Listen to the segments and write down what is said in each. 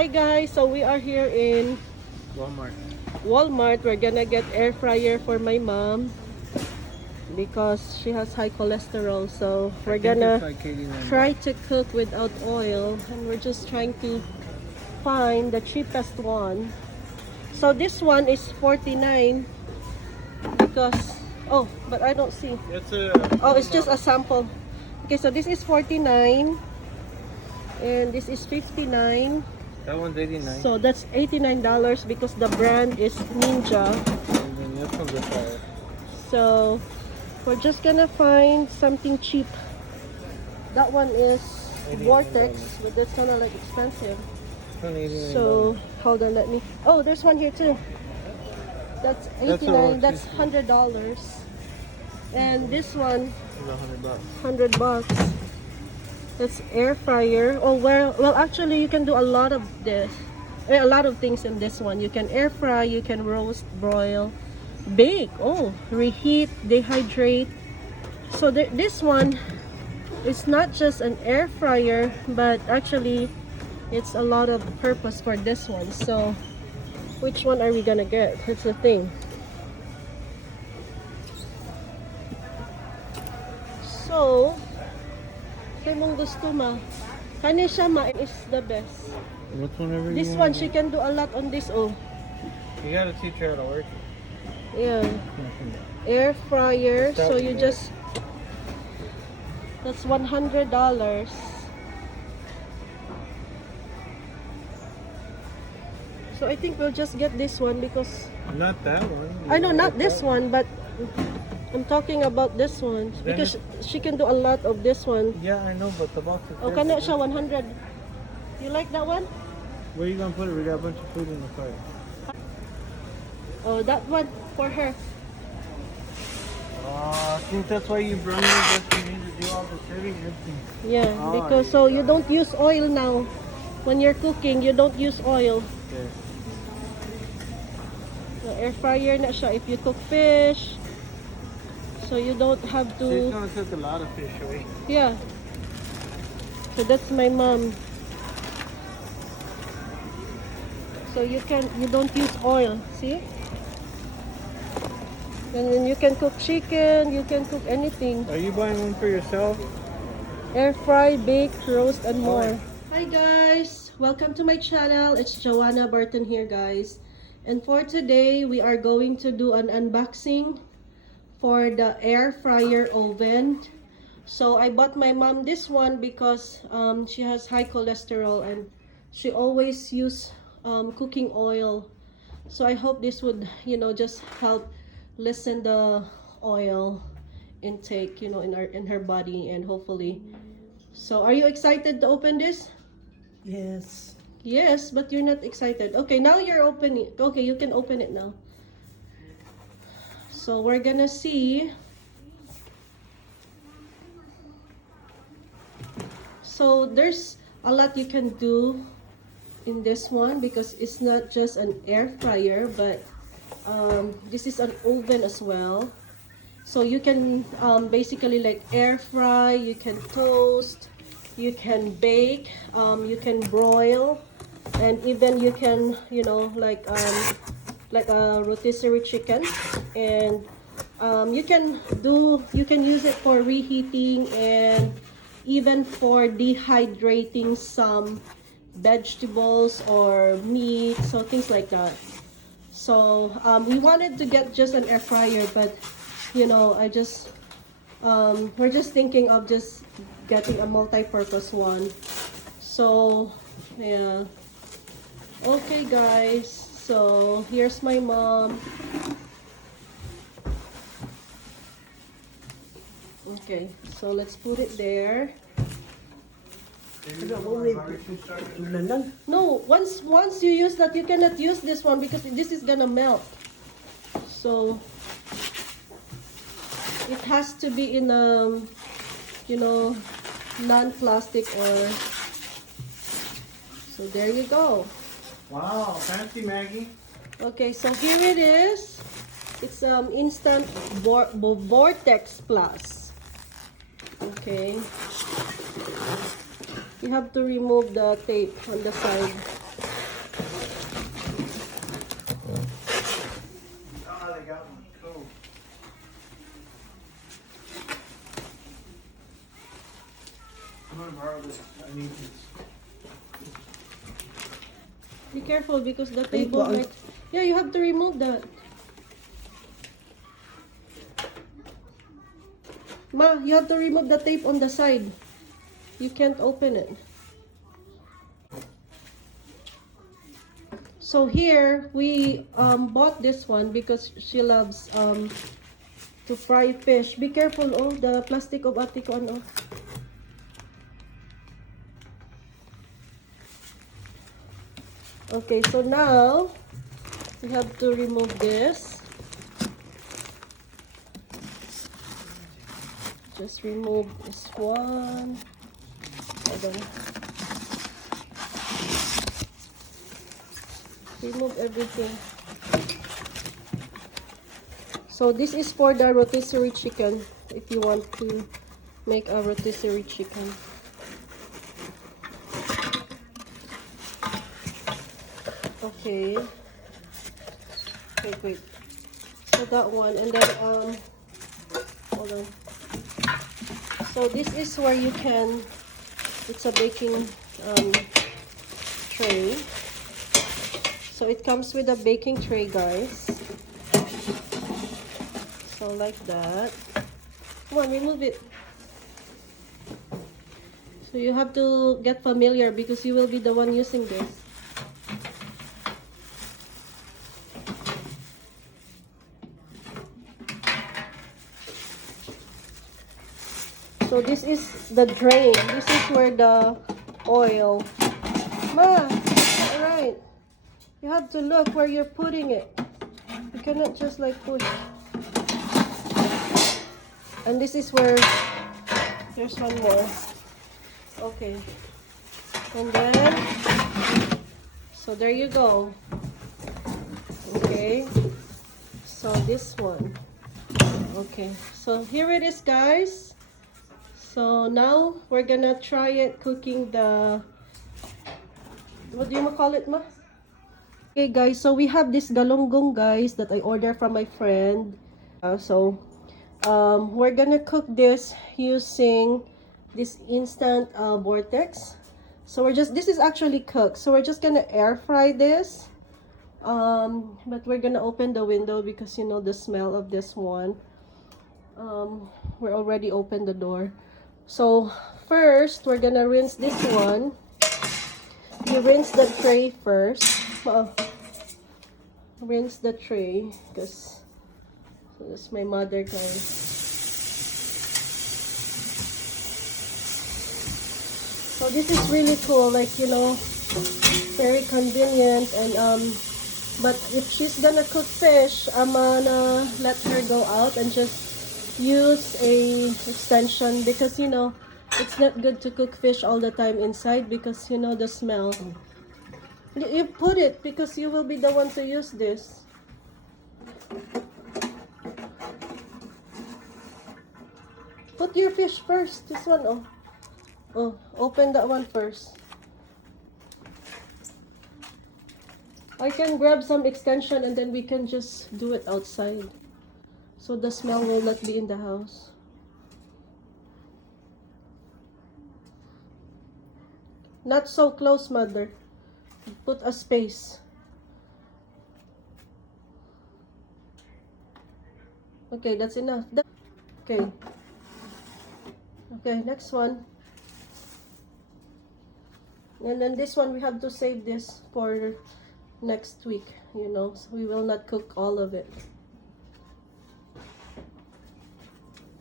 Hi guys, so we are here in Walmart. Walmart. We're gonna get air fryer for my mom because she has high cholesterol. So we're gonna Like try to cook without oil, and we're just trying to find the cheapest one. So this one is 49 because but I don't see. It's a. Oh, it's just a sample. Okay, so this is 49 and this is 59. That one's 89. So that's $89 because the brand is Ninja. And then this one's a fire. So we're just gonna find something cheap. That one is Vortex, but that's kind of like expensive. $89. So hold on, let me. Oh, there's one here too. That's 89. That's $100. And this one, It's $100. $100. That's air fryer. Oh well, actually you can do a lot of this. A lot of things in this one. You can air fry, you can roast, broil, bake. Oh, reheat, dehydrate. So this one is not just an air fryer, but actually it's a lot of purpose for this one. So which one are we gonna get? That's the thing. So kay mong gusto ma. Kani siya ma is the best. Which whenever This you one, want. she can do a lot on this. Oh, You gotta teach her how to work. yeah. Air fryer. Stop So you there. just, that's $100. So I think we'll just get this one because Not that one. I know not this one, but I'm talking about this one because she can do a lot of this one. Yeah, I know, but the box is. Oh, kana siya 100. You like that one? Where are you gonna put it? We got a bunch of food in the car. Oh, that one for her. I think that's why you brought me. Just you need to do all the serving and everything. Yeah, Oh, because so you don't use oil now. When you're cooking, you don't use oil. Okay. So air fryer na siya if you cook fish. So you don't have She's to. gonna cook a lot of fish away. Yeah. So that's my mom. So you don't use oil, see? And then you can cook chicken, you can cook anything. Are you buying one for yourself? Air fry, bake, roast, and more. Hi guys! Welcome to my channel. It's Joanna Barton here, guys. And for today, we are going to do an unboxing for the air fryer oven. So I bought my mom this one because she has high cholesterol and she always use cooking oil. So I hope this would, just help lessen the oil intake, in her body, and hopefully. So are you excited to open this? Yes. Yes, but you're not excited. Okay, now you're opening. Okay, you can open it now. So we're gonna see. So there's a lot you can do in this one because it's not just an air fryer, but this is an oven as well. So you can basically like air fry, you can toast, you can bake, you can broil, and even you can, like a rotisserie chicken, and you can use it for reheating and even for dehydrating some vegetables or meat, so things like that. So we wanted to get just an air fryer, but we're just thinking of just getting a multi-purpose one. So yeah. Okay guys, so here's my mom. Okay, so let's put it there. No, once you use that, you cannot use this one because this is gonna melt. So it has to be in non-plastic or. So there you go. Wow, fancy Maggie. Okay, so here it is. It's instant Vortex Plus. Okay. You have to remove the tape on the side. Be careful because the Ay, table baan. might... Yeah, you have to remove that. Ma, you have to remove the tape on the side. You can't open it. So here, we bought this one because she loves to fry fish. Be careful, oh, the plastic of ate ko, ano. Okay, so now, we have to remove this. Just remove this one. Hold on. Remove everything. So this is for the rotisserie chicken. If you want to make a rotisserie chicken. Okay. Wait. So that one, and then hold on. So this is where you can. It's a baking tray. So it comes with a baking tray, guys. So like that. Come on, remove it. So you have to get familiar because you will be the one using this. So this is the drain. This is where the oil. Ma, alright. You have to look where you're putting it. You cannot just like push. And this is where there's one more. Okay. And then, so there you go. Okay. So this one. Okay. So here it is, guys. So now we're gonna try it cooking the, what do you call it, ma? Okay, guys. So we have this galunggong, guys, that I ordered from my friend. We're gonna cook this using this instant vortex. So this is actually cooked. So we're just gonna air fry this. But we're gonna open the window because you know the smell of this one. We're already opened the door. So first we're gonna rinse this one. You rinse the tray first. Rinse the tray because so that's my mother, guys. So this is really cool, like, you know, very convenient. And but if she's gonna cook fish, I'm gonna let her go out and just use a extension because you know it's not good to cook fish all the time inside because you know the smell. You put it because you will be the one to use this. Put your fish first. This one, oh, open that one first. I can grab some extension and then we can just do it outside. So the smell will not be in the house. Not so close, mother. Put a space. Okay, that's enough. Okay. Okay, next one. And then this one, we have to save this for next week, you know. So we will not cook all of it.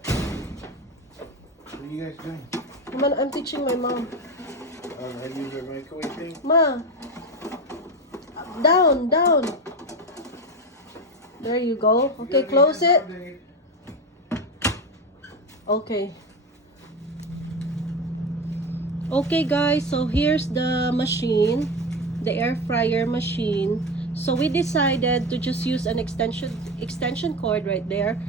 What are you guys doing? Come on, I'm teaching my mom. I use the microwave thing. Ma, down. There you go. Okay, close it. Okay. Okay, guys, so here's the machine, the air fryer machine. So we decided to just use an extension cord right there,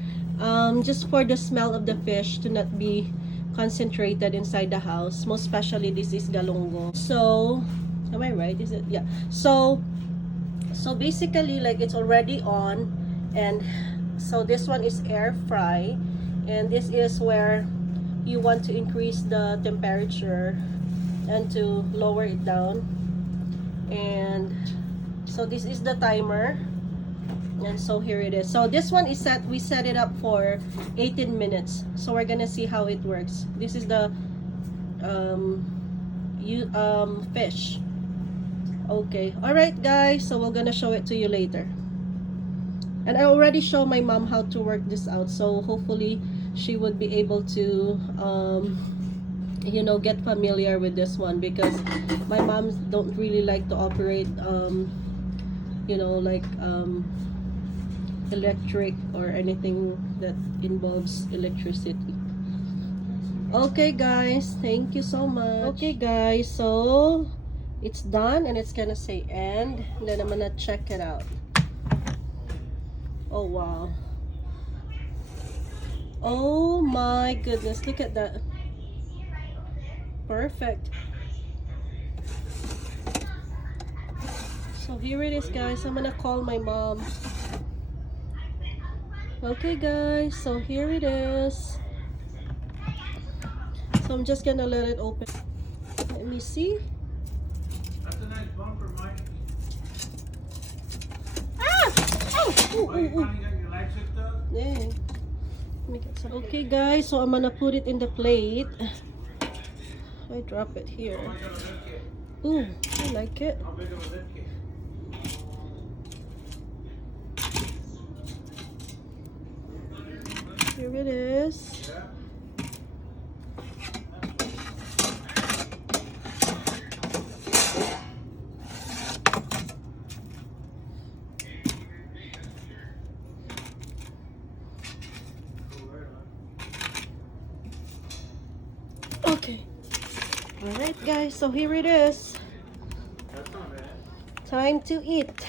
just for the smell of the fish to not be concentrated inside the house. Most especially this is galunggong. So, am I right? Is it? Yeah. So basically, like, it's already on, and so this one is air fry, and this is where you want to increase the temperature and to lower it down. And So this is the timer. And so here it is. So this one is set, we set it up for 18 minutes. So we're gonna see how it works. This is the fish. Okay, all right guys, so we're gonna show it to you later. And I already showed my mom how to work this out, so hopefully she would be able to you know, get familiar with this one, because my mom don't really like to operate you know, like electric or anything that involves electricity. Okay guys, thank you so much. Okay guys, so it's done and it's gonna say end. Then I'm gonna check it out. Oh wow. Oh my goodness, look at that. Perfect. So here it is guys. I'm gonna call my mom. Okay guys, so here it is. So I'm just gonna let it open. Let me see. That's a nice bumper, Mike. Ah! Oh! Ooh, Oh, you ooh, ooh. finally got your legs hooked up? Yeah. Let me get some. Okay guys, so I'm gonna put it in the plate. I drop it here. How much of a lift kit? Ooh, I like it. How big of a lift kit? Here it is. Yeah. Okay. Alright guys, so here it is. That's not bad. Time to eat.